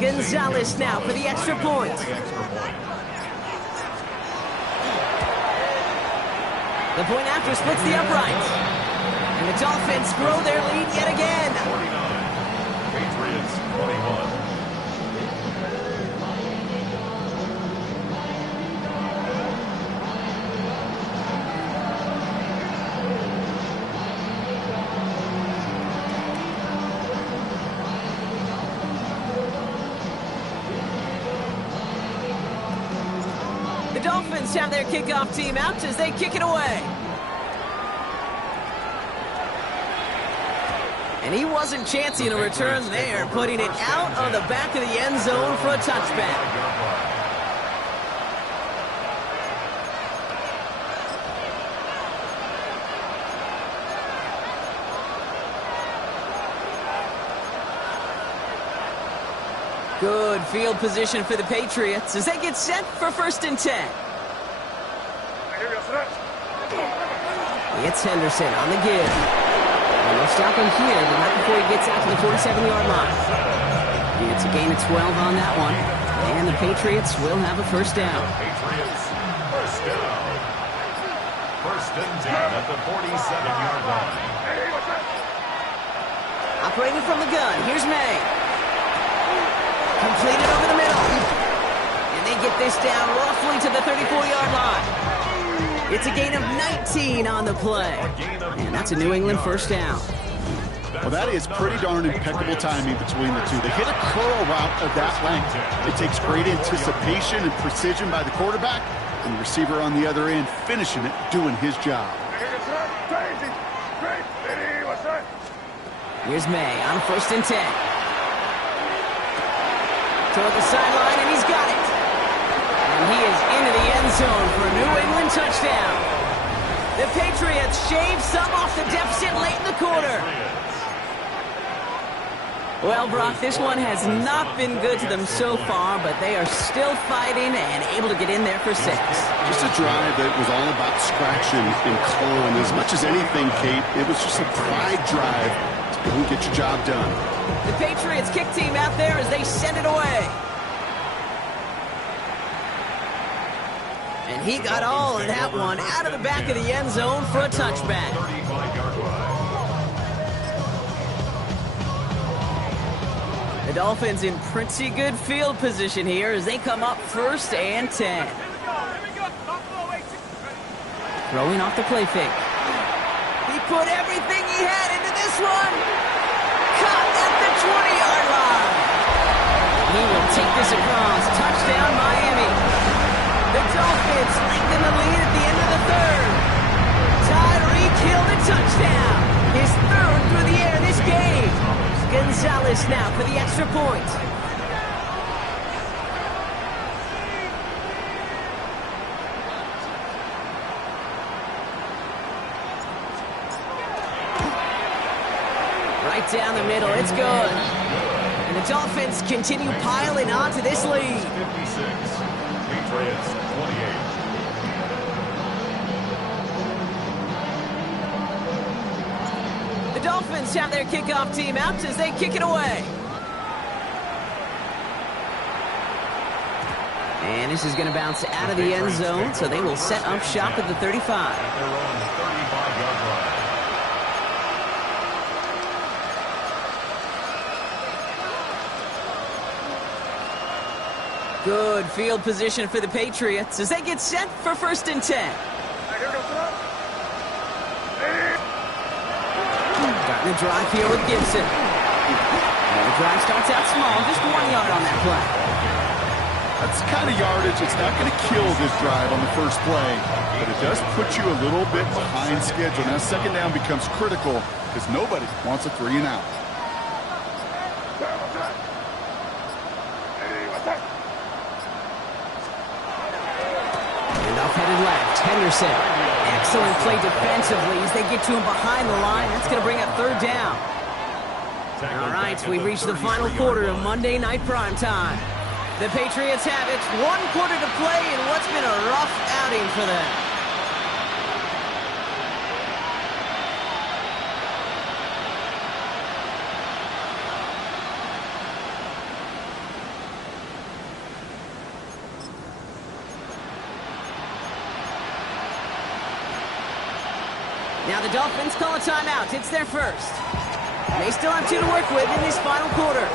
Gonzalez now for the extra point. The point after splits the upright. And the Dolphins grow their lead yet again. 49. Patriots 21. The Dolphins have their kickoff team out as they kick it away. And he wasn't chancing a return there, putting it out of the back of the end zone for a touchback. Good field position for the Patriots as they get set for 1st and 10. It's Henderson on the give. And they'll stop him here, but not before he gets out to the 47-yard line. It's a gain of 12 on that one. And the Patriots will have a first down. Patriots, first down. 1st and 10 at the 47-yard line. Operating from the gun, here's May. Completed over the middle. And they get this down roughly to the 34-yard line. It's a gain of 19 on the play. And that's a New England first down. Well, that is pretty darn impeccable timing between the two. They hit a curl route of that length. It takes great anticipation and precision by the quarterback, and the receiver on the other end finishing it, doing his job. Here's May on 1st and 10. Toward the sideline, and he's got it. And he is into the end zone for a New England touchdown. The Patriots shave some off the deficit late in the quarter. Well, Brock, this one has not been good to them so far, but they are still fighting and able to get in there for 6. Just a drive that was all about scratching and clawing. As much as anything, Kate, it was just a pride drive to go and get your job done. The Patriots kick team out there as they send it away. And he got all of that one out of the back of the end zone for a touchback. 35-yard line. The Dolphins in pretty good field position here as they come up 1st and 10. Throwing off the play fake. He put everything he had into this one. Caught at the 20-yard line. He will take this across. Touchdown, Miami. The Dolphins lengthen the lead at the end of the 3rd. Tyreek Hill a touchdown. His 3rd through the air this game. Gonzalez now for the extra point. Right down the middle, it's good. And the Dolphins continue piling on to this lead. 56. Patriots 28. The Dolphins have their kickoff team out as they kick it away. And this is going to bounce out of the end zone, so they will set up shop at the 35. Their own 35-yard line. Good field position for the Patriots as they get set for 1st and 10. Starting the drive here with Gibson. And the drive starts out small, just 1 yard on that play. That's the kind of yardage that's not going to kill this drive on the first play, but it does put you a little bit behind schedule. Now, 2nd down becomes critical because nobody wants a 3 and out. Headed left, Henderson. Excellent play defensively as they get to him behind the line. That's going to bring up 3rd down. All right, we've reached the final quarter of Monday Night Primetime. The Patriots have it. 1 quarter to play in what's been a rough outing for them. Now the Dolphins call a timeout. It's their first. They still have 2 to work with in this final quarter.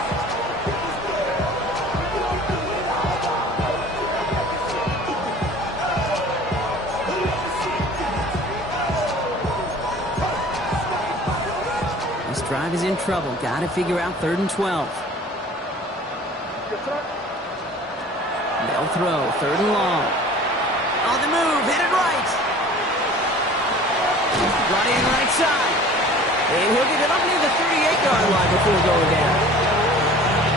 This drive is in trouble. Got to figure out 3rd and 12. They'll throw 3rd and long. On the move, headed right. Brought in right side. And he'll get it up near the 38-yard line before going down.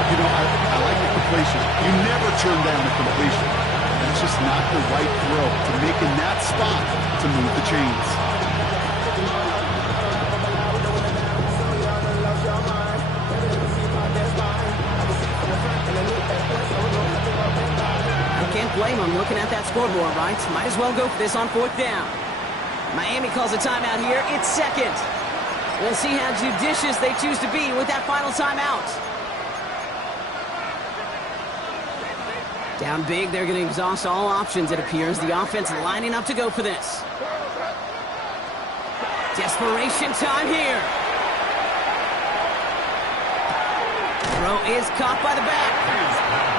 You know, I like the completion. You never turn down a completion. That's just not the right throw to make in that spot to move the chains. I can't blame him looking at that scoreboard, right? Might as well go for this on 4th down. Miami calls a timeout here. It's 2nd. We'll see how judicious they choose to be with that final timeout. Down big, they're going to exhaust all options, it appears. The offense lining up to go for this. Desperation time here. Throw is caught by the back.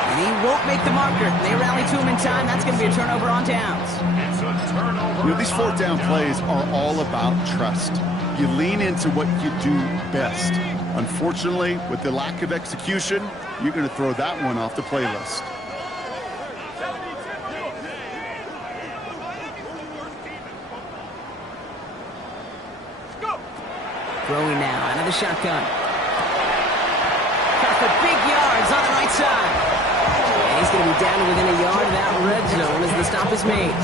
And he won't make the marker. They rally to him in time. That's going to be a turnover on downs. It's a turnover. You know, these 4th down plays are all about trust. You lean into what you do best. Unfortunately, with the lack of execution, you're going to throw that one off the playlist. Throwing now out of the shotgun. Got the big yards on the right side. And he's going to be down to within a yard of that red zone as the stop is made.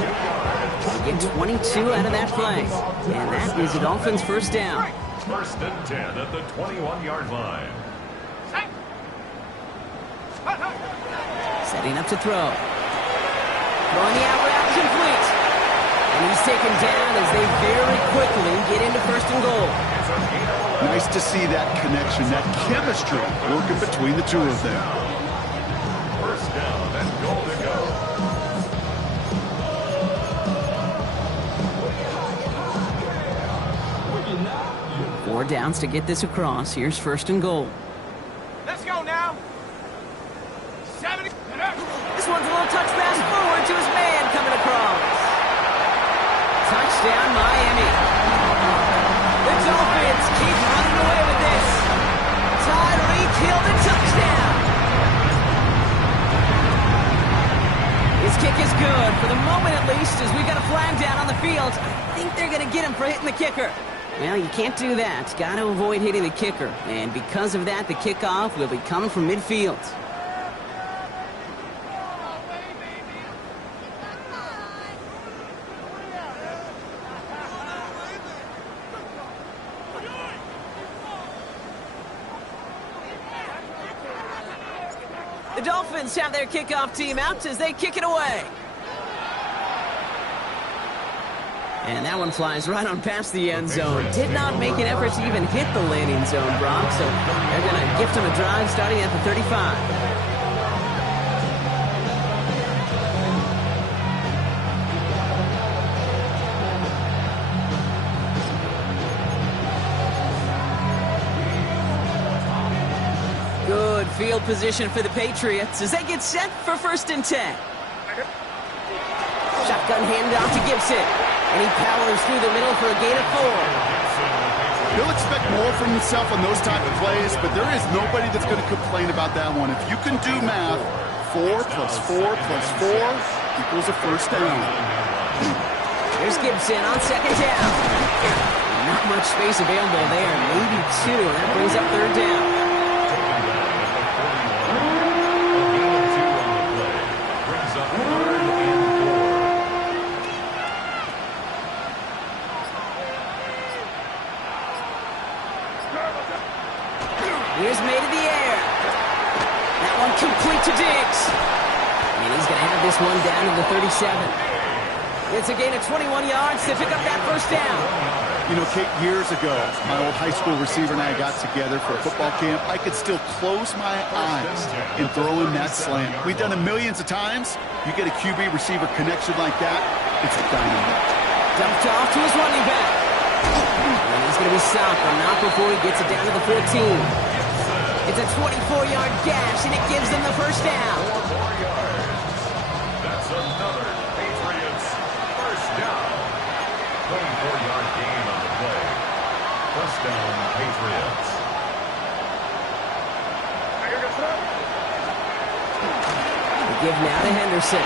They get 22 out of that play. And that is the Dolphins' 1st down. 1st and 10 at the 21-yard line. Setting up to throw. Throwing the out route complete. And he's taken down as they very quickly get into 1st and goal. Nice to see that connection, that chemistry working between the two of them. 1st down and goal to go. 4 downs to get this across. Here's 1st and goal. Let's go now. 70. This one's a little touch pass forward to his man coming across. Touchdown, Miami. The Dolphins keep running away with this. Tyreek Hill, the touchdown. His kick is good, for the moment at least, as we got a flag down on the field. I think they're going to get him for hitting the kicker. Well, you can't do that. Got to avoid hitting the kicker. And because of that, the kickoff will be coming from midfield. The Dolphins have their kickoff team out as they kick it away. And that one flies right on past the end zone. Did not make an effort to even hit the landing zone, Brock. So they're going to gift him a drive starting at the 35. Good field position for the Patriots as they get set for 1st and 10. Shotgun handoff to Gibson. And he powers through the middle for a gain of 4. He'll expect more from himself on those type of plays, but there is nobody that's going to complain about that one. If you can do math, 4 plus 4 plus 4 equals a 1st down. Here's Gibson on 2nd down. Not much space available there. Maybe 2. That brings up 3rd down. Here's made in the air. That one complete to Diggs. And he's going to have this one down to the 37. It's a gain of 21 yards to pick up that 1st down. You know, Kate, years ago, my old high school receiver and I got together for a football camp. I could still close my eyes and throw in that slant. We've done it millions of times. You get a QB receiver connection like that, it's a dynamite. Dumped off to his running back. And he's going to be stopped, but not before he gets it down to the 14. It's a 24-yard gash, and it gives them the first down. 4 more yards. That's another Patriots first down. 24-yard gain on the play. First down, Patriots. They give now to Henderson.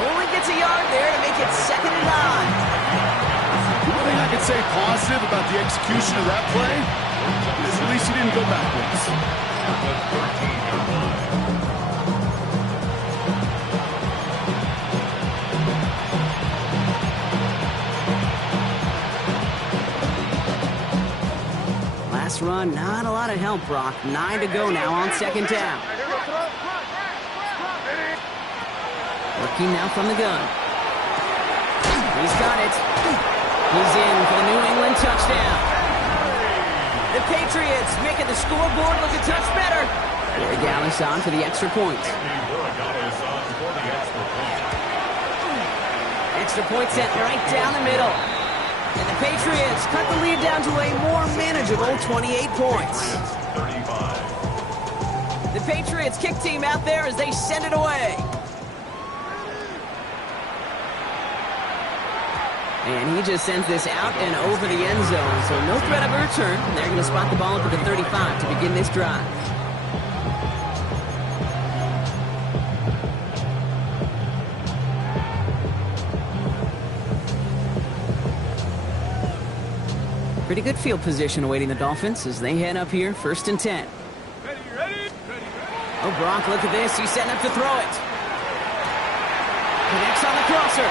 Only gets a yard there to make it 2nd and 9. The one thing I could say positive about the execution of that play is at least he didn't go backwards. The 13-yard line. Last run, not a lot of help, Brock. 9 to go now on 2nd down. Working now from the gun. He's got it. He's in for the New England touchdown. The Patriots making the scoreboard look a touch better. Gallis on for the extra point. Extra point sent right down the middle. And the Patriots cut the lead down to a more manageable 28 points. 35. The Patriots kick team out there as they send it away. And he just sends this out and over the end zone, so no threat of a return. They're going to spot the ball up at the 35 to begin this drive. Pretty good field position awaiting the Dolphins as they head up here, 1st and 10. Oh, Brock, look at this. He's setting up to throw it. Connects on the crosser.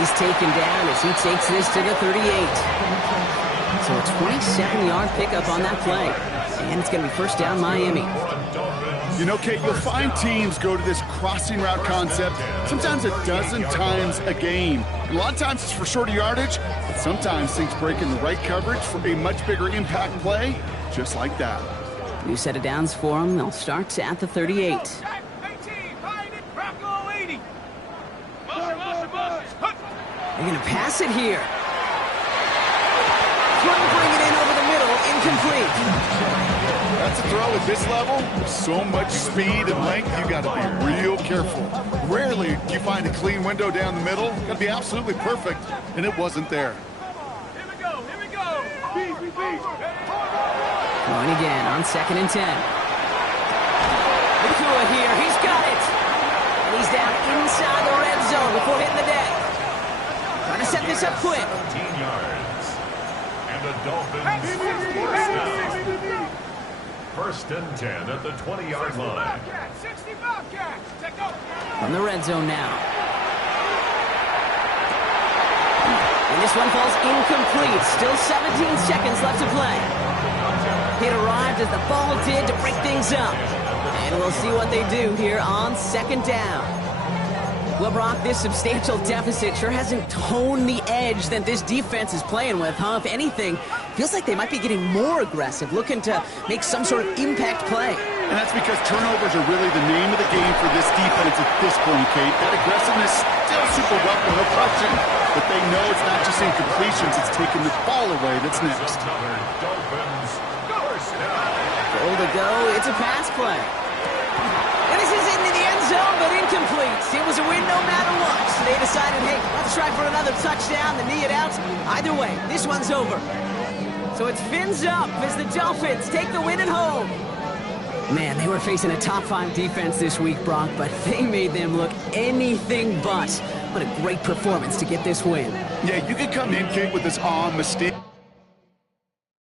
He's taken down as he takes this to the 38. So a 27-yard pickup on that play. And it's going to be first down Miami. You know, Kate, you'll find teams go to this crossing route concept sometimes a dozen times a game. A lot of times it's for shorter yardage, but sometimes things break in the right coverage for a much bigger impact play, just like that. New set of downs for them. They'll start at the 38. They're going to pass it here. Trying to bring it in over the middle, incomplete. That's a throw at this level. With so much speed and length, you got to be real careful. Rarely do you find a clean window down the middle. Got to be absolutely perfect, and it wasn't there. Here we go, here we go. Going again on 2nd and 10. Nakua here, he's got it. And he's down inside the red zone before hitting the deck. Trying to set this up quick. 13 yards. And the Dolphins first down. 1st and 10 at the 20-yard line. From the red zone now. And this one falls incomplete. Still 17 seconds left to play. It arrived as the ball did to break things up. And we'll see what they do here on 2nd down. Well, Brock, this substantial deficit sure hasn't toned the edge that this defense is playing with, huh? If anything, feels like they might be getting more aggressive, looking to make some sort of impact play. And that's because turnovers are really the name of the game for this defense at this point, Kate. That aggressiveness still super welcome, no question. But they know it's not just incompletions, it's taking the ball away that's next. Goal to go, it's a pass play. And this is into the end zone, but incomplete. It was a win no matter what. So they decided, hey, let's try for another touchdown, the knee it out. Either way, this one's over. So it's fins up as the Dolphins take the win at home. Man, they were facing a top 5 defense this week, Brock, but they made them look anything but. What a great performance to get this win. Yeah, you could come in, Kate, with this mistake.